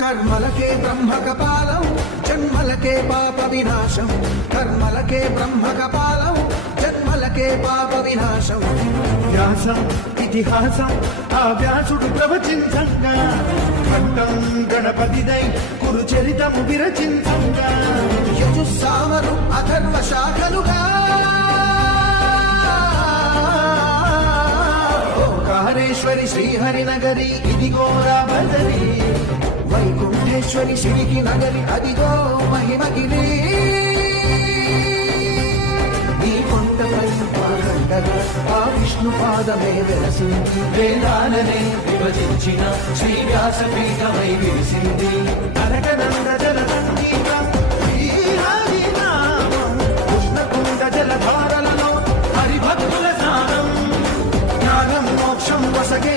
కర్మలకే బ్రహ్మ కపాలం జన్మలకే పాప వినాశం కర్మలకే బ్రహ్మ కపాలం జన్మలకే పాప వినాశం వ్యాసం ఇతిహాసం ఆ వ్యాసుడు ప్రవచించంగా. పట్టం గణపతిదై కురు చరితము విరచించంగా. యజుస్సామరు అథర్వ శాఖలుగా. ఓంకారేశ్వరి శ్రీహరి నగరి ఇదిగో పరమేశ్వరి సిరికి నగలి అదిగో మహిమగిరి నీ కొండపై పాదండగా ఆ విష్ణు పాదమే వెలసి వేదాలనే విభజించిన శ్రీ వ్యాసపీఠమై విరిసింది. అరకనంద జలదండి జలధారలలో హరిభక్తుల సారం జ్ఞానం మోక్షం వసగే